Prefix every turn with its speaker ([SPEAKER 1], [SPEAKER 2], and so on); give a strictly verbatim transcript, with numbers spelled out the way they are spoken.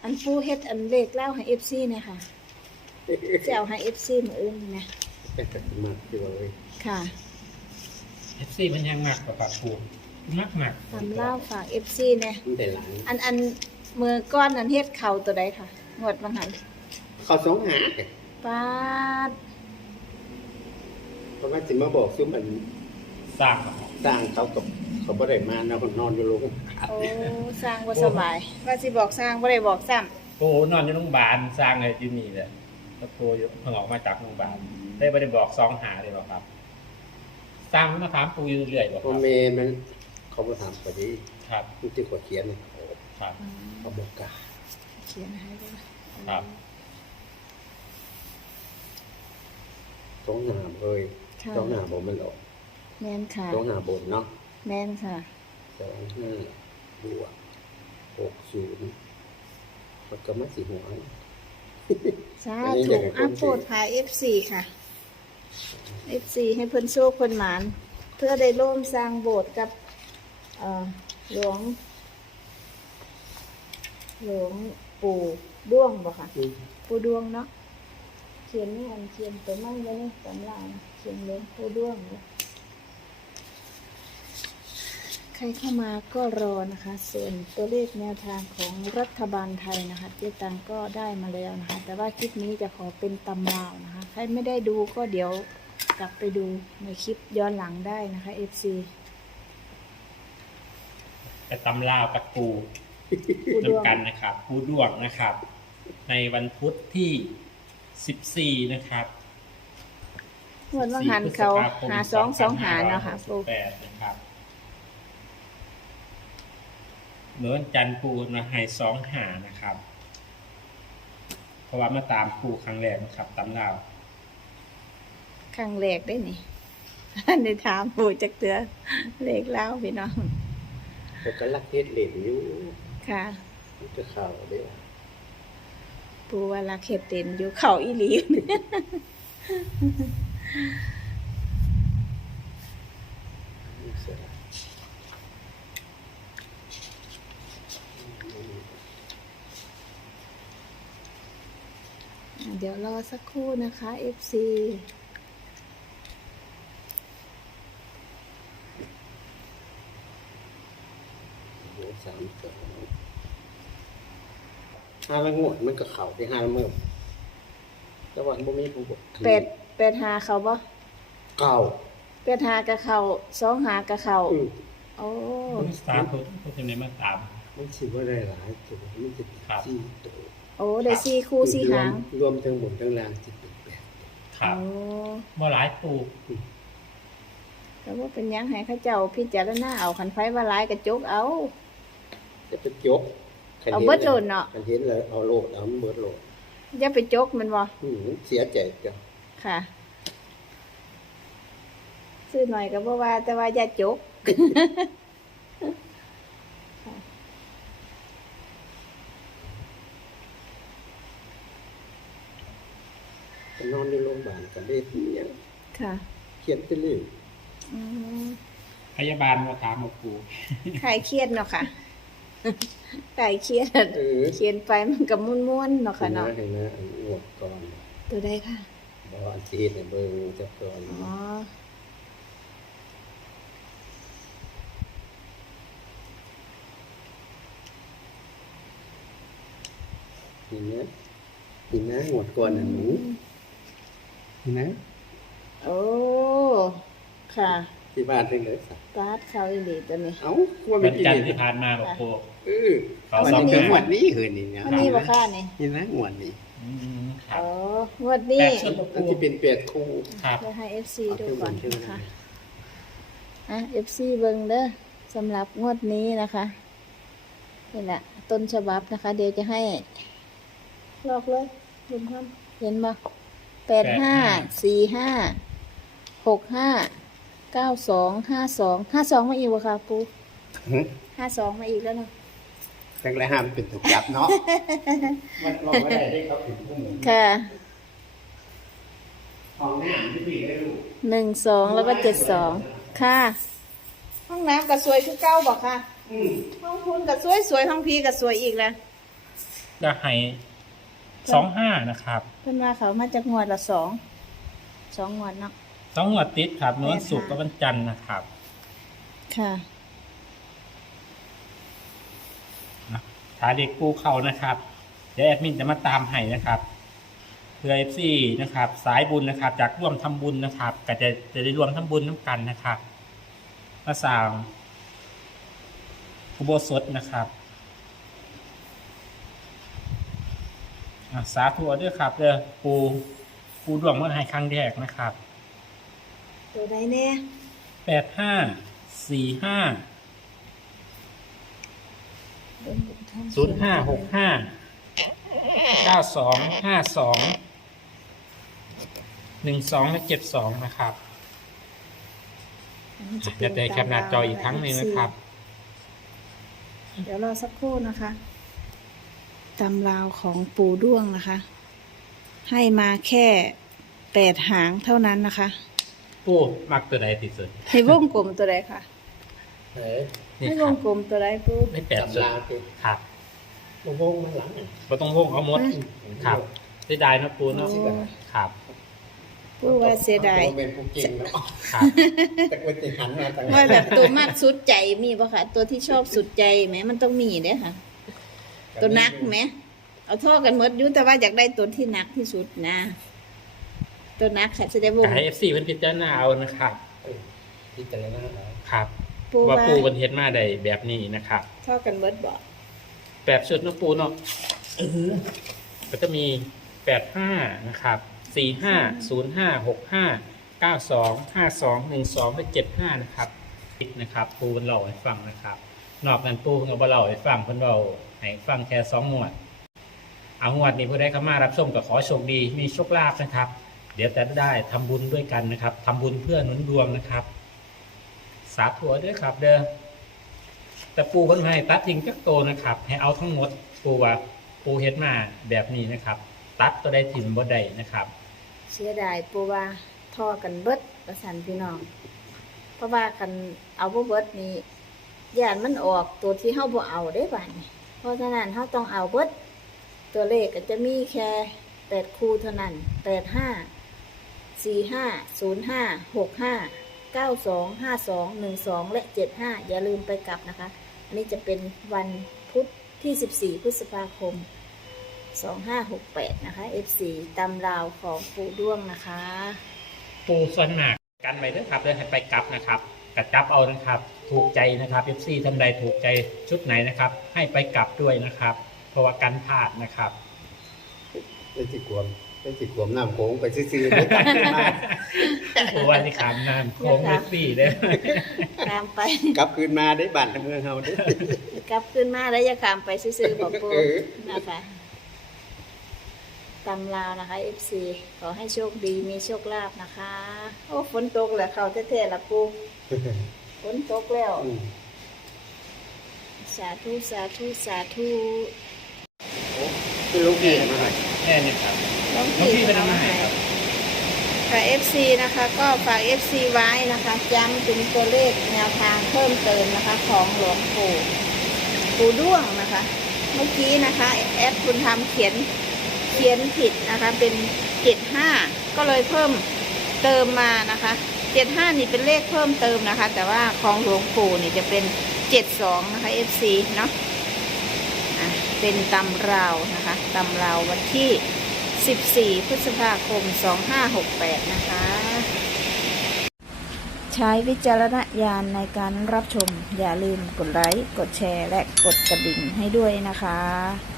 [SPEAKER 1] อันฟูเฮ็ดอันเลขเล่าให้เอฟซีเนี่ยค่ะจะเอาให้เอฟซีมืออื่นนะ
[SPEAKER 2] แต่ก็มากที่ว่าเว้ย
[SPEAKER 1] ค่ะ
[SPEAKER 3] เอฟซีมันยังหนักกว่าปากปูมากหนัก
[SPEAKER 1] ทำเล่าฝากเอฟซีเนี่ย
[SPEAKER 2] มันได้หลาย
[SPEAKER 1] อันอันมือก้อนอันเฮ็ดเข่าตัวใดค่ะงวดบังหัน
[SPEAKER 2] เขาสองหา
[SPEAKER 1] ปาด
[SPEAKER 2] เพราะว่าสิมาบอกซุมอัน
[SPEAKER 3] สร้าง
[SPEAKER 2] สร้างเขากับเขาบ่ได้มาเนาะนอนอยู่โรง
[SPEAKER 1] โอ้สร้างบ่สบายว่าสิบอกสร้างบ่ได้บอกซ้ำ
[SPEAKER 3] โอ้โหนอนอยู่โรงพยาบาลสร้างอะไรที่นี่แหละแล้วตัวอยู่เพิ่งออกมาจากโรงพยาบาลได้ไม่ได้บอกซองหาเลยหรอกครับ สร้างมาถามปูอยู่เรื่อยๆบอกค
[SPEAKER 2] พ่อ
[SPEAKER 3] รับ
[SPEAKER 2] แม่มันเขาบ่ถามพอดี
[SPEAKER 3] ครับ
[SPEAKER 2] มันจึงกว่าเขียนให้เขา
[SPEAKER 3] ครับ
[SPEAKER 2] เขาบอกกล้า
[SPEAKER 1] เขียนให้ด้วย
[SPEAKER 3] ครับ
[SPEAKER 2] สองหาเอ้ย
[SPEAKER 1] ค่ะ
[SPEAKER 2] สองหาบ่มันออก
[SPEAKER 1] แม่นค่ะ
[SPEAKER 2] สองหาบนเนาะ
[SPEAKER 1] แม่นค่ะ
[SPEAKER 2] สองห้าบวกหกศูนย์มันก็มาสิหัว
[SPEAKER 1] สาธุอัปโปรดพา เอฟ ซี ค่ะ เอฟ ซี ให้เพิ่นโชคเพิ่นหมานเพื่อได้ร่วมสร้างโบสถ์กับเอ่อหลวง หลวงปู่ด้วงบ่ค่ะ
[SPEAKER 2] อืม
[SPEAKER 1] ปู่ด้วงเนาะเขียนนี่อันเขียนตัวมั่งไว้นี่ตำราเขียนหลวงปู่ด้วงเนี่ยใครเข้ามาก็รอนะคะ ส่วนตัวเลขแนวทางของรัฐบาลไทยนะคะเจ๊ตังก็ได้มาแล้วนะคะ แต่ว่าคลิปนี้จะขอเป็นตำราวนะคะ ใครไม่ได้ดูก็เดี๋ยวกลับไปดูในคลิปย้อนหลังได้นะคะ เอฟ ซี
[SPEAKER 3] แต่ตำรากับปู
[SPEAKER 1] ปู่ด้วง
[SPEAKER 3] นำกันนะครับปูด้วงนะครับ ในวันพุธที่สิบสี่นะครับ
[SPEAKER 1] เมื่อวันหันเขาหาสองสองหาเนาะค่ะปู
[SPEAKER 3] แปดนะครับเมื่อวันจันทร์ปูมาให้สองหานะครับ เพราะว่ามาตามปูครั้งแรกนะครับตำราว
[SPEAKER 1] ครั้งแรกได้นี่ ในถามปู่จักเตือเลขแล้วพี่น้อง
[SPEAKER 2] เขาก็รักเฮ็ดเหรียญอยู่
[SPEAKER 1] ค่ะ
[SPEAKER 2] มันจะเข้าเด้อ
[SPEAKER 1] ปูว่ารักเห็ดเต็นอยู่เขาอีหลี
[SPEAKER 2] นี่เสียละ
[SPEAKER 1] เดี๋ยวรอสักครู่นะคะ เอฟ ซี
[SPEAKER 2] โอ้สามสองห้าละงวดมันก็เข้าไปห้าละมื้อแต่ว่าบ่มีผู้บอก
[SPEAKER 1] แปดแปดหาเขาบ่
[SPEAKER 2] เก้า
[SPEAKER 1] แปดหากะเขาสองหากะเขา
[SPEAKER 2] อือ
[SPEAKER 1] โอ้
[SPEAKER 3] ตามทุกทุกคนในมาตาม
[SPEAKER 2] มันสิบ่ได้หลายตัวมันจะ
[SPEAKER 3] ครับ
[SPEAKER 2] สี่ตัว
[SPEAKER 1] โอ้ได้สี่คู่สี่หาง
[SPEAKER 2] รวมทั้งบนทั้งล่างสิเป็นแปด
[SPEAKER 3] ครับ
[SPEAKER 1] โอ้
[SPEAKER 3] บ่หลายปู
[SPEAKER 1] ก็ว่าเป็นหยังให้เข้าเจ้าพิจารณาเอาคันไฟว่าหลายกระจกเอา
[SPEAKER 2] จะไปจกคัน
[SPEAKER 1] เอา
[SPEAKER 2] ห็น
[SPEAKER 1] เบิดโลดเนาะ
[SPEAKER 2] คันเห็นเลยเอาโลดเอาเบิดโลด
[SPEAKER 1] อย่าไปจกมันบ่
[SPEAKER 2] อืมเสียใจจ้ะ
[SPEAKER 1] ค่ะ ซื้อหน่อยก็บ่ว่า แต่ว่าอย่าจก
[SPEAKER 2] ไปนอนในโรงพยาบาลกันได้เนี่ย
[SPEAKER 1] ค่ะ
[SPEAKER 2] เขียนไปเรื่อย
[SPEAKER 1] อืม
[SPEAKER 3] พยาบาลมาถามมาปู
[SPEAKER 1] คลายเครียดเนาะค่ะ คลายเครียด
[SPEAKER 2] เออ
[SPEAKER 1] เขียนไปมันก็ม่วนๆเนาะ
[SPEAKER 2] ให้
[SPEAKER 1] ค่ะ
[SPEAKER 2] นะ
[SPEAKER 1] เนาะ
[SPEAKER 2] ให้นะอันงวดก่อน
[SPEAKER 1] ตัวใดค่ะ
[SPEAKER 2] บอกว่าอันที่เฮ็ดให้เบิ่งจักก่อน
[SPEAKER 1] อ๋อ
[SPEAKER 2] นี่นะนี่นะงวดก่อนน่ะหนูนี่นะ
[SPEAKER 1] โอ้ ค่ะ
[SPEAKER 2] ที่บ้านเพิ่นเลยสัก
[SPEAKER 1] ปาดเขาอีหลีตัวนี้
[SPEAKER 2] เอ้าว่า
[SPEAKER 3] วั
[SPEAKER 2] ไม่
[SPEAKER 3] น
[SPEAKER 2] กิน
[SPEAKER 3] จันทร์
[SPEAKER 2] นี่
[SPEAKER 3] ที่ผ่านมาบอกปู
[SPEAKER 2] เออ
[SPEAKER 3] เขา
[SPEAKER 2] วัน
[SPEAKER 3] สอง
[SPEAKER 2] นี้
[SPEAKER 3] หา
[SPEAKER 2] งวดนี้เฮือนี่นะ
[SPEAKER 1] อันนี้บ่ค่ะนี่
[SPEAKER 2] นี่นะงวดนี้
[SPEAKER 3] อืมครั
[SPEAKER 1] อ๋
[SPEAKER 3] บ
[SPEAKER 1] องวดนี้
[SPEAKER 3] แปดสิบ
[SPEAKER 2] อันที่เป็นแปดคู่
[SPEAKER 3] ครับ
[SPEAKER 1] จะให้ เอฟ ซี
[SPEAKER 2] เอา
[SPEAKER 1] ดู
[SPEAKER 2] ขึ้น
[SPEAKER 1] ก่อน
[SPEAKER 2] ขึ้น
[SPEAKER 1] นะคะ
[SPEAKER 2] นะ
[SPEAKER 1] อ่ะ เอฟ ซี เบิ่งเด้อสำหรับงวดนี้นะคะนี่แหละต้นฉบับนะคะ เดี๋ยวจะให้ลอกเลยเห็นครับเห็นบ่แปดห้าสี่ห้าหกห้าเก้าสองห้าสองห้าสองมาอีกวะค่ะปู
[SPEAKER 2] หึ
[SPEAKER 1] ห้าสองมาอีกแล้วเนาะ
[SPEAKER 2] แรกๆห้ามเป็นถูกจับเนาะ
[SPEAKER 3] มันลองไม่ได้ได้เขาถึงผู้หนึ่ง
[SPEAKER 1] ค่ะ
[SPEAKER 2] ห้องน้ำที่พี่ได้ลูก
[SPEAKER 1] หนึ่งสองแล้วก็เจ็ดสองค่ะ ห้องน้ำก็สวยคือเก้าบอกค่ะ
[SPEAKER 2] อืม
[SPEAKER 1] ห้องคุณก็สวยสวยห้องพี่ก็สวยอีกแล้ว
[SPEAKER 3] จะให้สองห้านะครับ
[SPEAKER 1] เพิ่นว่าเขามาจากงวดละสองสองงวดเนาะ
[SPEAKER 3] สองงวดติดครับเมื่อวัน
[SPEAKER 1] แปดห้า
[SPEAKER 3] ศุกร์กับวันจันทร์นะครับ
[SPEAKER 1] ค่ะ
[SPEAKER 3] ถ้าเด็กกู้เข้านะครับเดี๋ยวแอดมินจะมาตามให้นะครับเพื่อเอฟซีนะครับ สายบุญนะครับ จากร่วมทำบุญนะครับ ก็จะจะได้ร่วมทำบุญน้ำกันนะครับมาสร้างอุโบสถนะครับอ่ะสาธุด้วยครับเด้อปูปูดวงเมื่อให้ครั้งแรกนะครับ
[SPEAKER 1] ตัวใดแน่
[SPEAKER 3] แปดห้าสี่ห้าศูนย์ห้าหกห้าเก้าสองห้าสองหนึ่งสองและเจ็ดสองนะครับเดี๋ยวจะแคปหน้าจออีกครั้งหนึ่งนะครับ
[SPEAKER 1] เดี๋ยวรอสักครู่นะคะตำราวของปู่ด้วงนะคะ ให้มาแค่แปดหางเท่านั้นนะคะ
[SPEAKER 3] ปูมักตัวใดที่สุด
[SPEAKER 1] ให้วงกลมตัวใดค่ะ
[SPEAKER 2] เฮ้ย
[SPEAKER 3] นี่
[SPEAKER 1] ให้
[SPEAKER 3] คว รับ
[SPEAKER 1] งกลมตัวใดปู่
[SPEAKER 3] ไม่แปดสุด
[SPEAKER 2] ตำราคือ
[SPEAKER 3] ครับ
[SPEAKER 2] วงวงมันหลัง
[SPEAKER 3] เราต้องวงเอาหมดครับได้ได้นะปูเนาะครับ
[SPEAKER 1] ปู่ว่าเสียดาย
[SPEAKER 2] ตัวเป็นผู้จริงเนาะ
[SPEAKER 3] ครับ
[SPEAKER 2] แต่ว่าจะหันมาทางไหน
[SPEAKER 1] ว่าแบบตัวมากสุดใจมีปะคะตัวที่ชอบสุดใจไหมมันต้องมีเด้ค่ะ ตัวนักไหมเอาท่อกันหมดอยุ่แต่ว่าอยากได้ตัวที่หนักที่สุดนะ ตัวนักค่ะจะได้วง
[SPEAKER 3] ให้ เอฟ ซี เพิ่นพิจารณาเอานะครับ
[SPEAKER 2] ที่จะนั่งเอา
[SPEAKER 3] ครับ
[SPEAKER 1] ปู
[SPEAKER 3] ว่า
[SPEAKER 1] ว่า
[SPEAKER 3] ปูเพิ่นเฮ็ดมาได้แบบนี้นะครับ
[SPEAKER 1] ท่อกันหมดบอก
[SPEAKER 3] แบบชุดเนาะปูเนาะก็จะมีแปดห้านะครับสี่ห้าศูนย์ห้าหกห้าเก้าสองห้าสองหนึ่งสองและเจ็ดห้านะครับติดนะครับ ปูเพิ่นเล่าให้ฟังนะครับ นอกนั้นปูเพิ่นก็บ่เล่าให้ฟังเพิ่นเล่าให้ฟังแค่สองงวดเอางวดนี้ผู้ใดเข้ามารับชมก็ขอโชคดีมีโชคลาภนะครับ เดี๋ยวจะได้ทำบุญด้วยกันนะครับทำบุญเพื่อหนุนดวงนะครับ สาธุด้วยครับ เด้อแต่ปูเพิ่นให้ตัดทิ้งจักโตนะครับ ให้เอาทั้งหมดปูว่าปูเฮ็ดมาแบบนี้นะครับ ตัดตัวได้ถิ่มบ่ได้นะครับ
[SPEAKER 1] เสียดายปูว่าท่อกันเบิดประสันพี่น้อง เพราะว่ากันเอาบ่เบิดนี่ย่านมันออกตัวที่เฮาบ่เอาได้บ่าดนี้เพราะฉะนั้นเฮาต้องเอาเบิดตัวเลขก็จะมีแค่แปดคู่เท่านั้นแปดห้าสี่ห้าศูนย์ห้าหกห้าเก้าสองห้าสองหนึ่งสองและเจ็ดห้าอย่าลืมไปกลับนะคะ อันนี้จะเป็นวันพุธที่สิบสี่พฤษภาคมสองห้าหกแปดนะคะ เอฟ ซี ตำราวของปู่ด้วงนะคะ
[SPEAKER 3] ปูส่วนมากกันไปเด้อครับเด้อให้ไปกลับนะครับกระจับเอานะครับ ถูกใจนะครับ เอฟ ซี ท่านใดถูกใจชุดไหนนะครับ ให้ไปกลับด้วยนะครับ เพราะว่ากันพลาดนะครับ
[SPEAKER 2] ได้จิกวมได้จิกวมน้ำโขงไปซื้อๆได้ตัดขึ้นมา
[SPEAKER 3] เพราะว่าที่ขามน้ำโค้งเอฟซีเด้อ
[SPEAKER 1] ตามไป
[SPEAKER 2] กลับคืนมาได้บ้านทางเมืองเฮาได้
[SPEAKER 1] กลับขึ้นมาแล้วอย่าขามไปซื้อๆบอกปู
[SPEAKER 2] เออ
[SPEAKER 1] นะคะตำราวนะคะ เอฟ ซี ขอให้โชคดีมีโชคลาภนะคะ โอ้ฝนตกแล้วเขาแท้ๆละปูฝนตกแล้ว
[SPEAKER 2] อืม
[SPEAKER 1] สาธุสาธุสาธุ
[SPEAKER 2] คือลูกพี่มาให้
[SPEAKER 3] แค่นี้ครับ
[SPEAKER 1] น้อง
[SPEAKER 3] น้องพี่
[SPEAKER 1] พี่
[SPEAKER 3] เป็นอะไรให้ครับ
[SPEAKER 1] ค่ะ เอฟ ซี นะคะก็ฝาก เอฟ ซี ไว้นะคะย้ำถึงตัวเลขแนวทางเพิ่มเติมนะคะ ของหลวงปู่ปู่ด้วงนะคะ เมื่อกี้นะคะแอดคุณทำเขียนเขียนผิดนะคะ เป็นเจ็ดห้าก็เลยเพิ่มเติมมานะคะเจ็ดห้านี่เป็นเลขเพิ่มเติมนะคะ แต่ว่าของหลวงปู่นี่จะเป็นเจ็ดสองนะคะ เอฟ ซี เนาะอ่ะเป็นตำราวนะคะตำราววันที่สิบสี่พฤษภาคมสองห้าหกแปดนะคะ ใช้วิจารณญาณในการรับชมอย่าลืมกดไลค์กดแชร์และกดกระดิ่งให้ด้วยนะคะ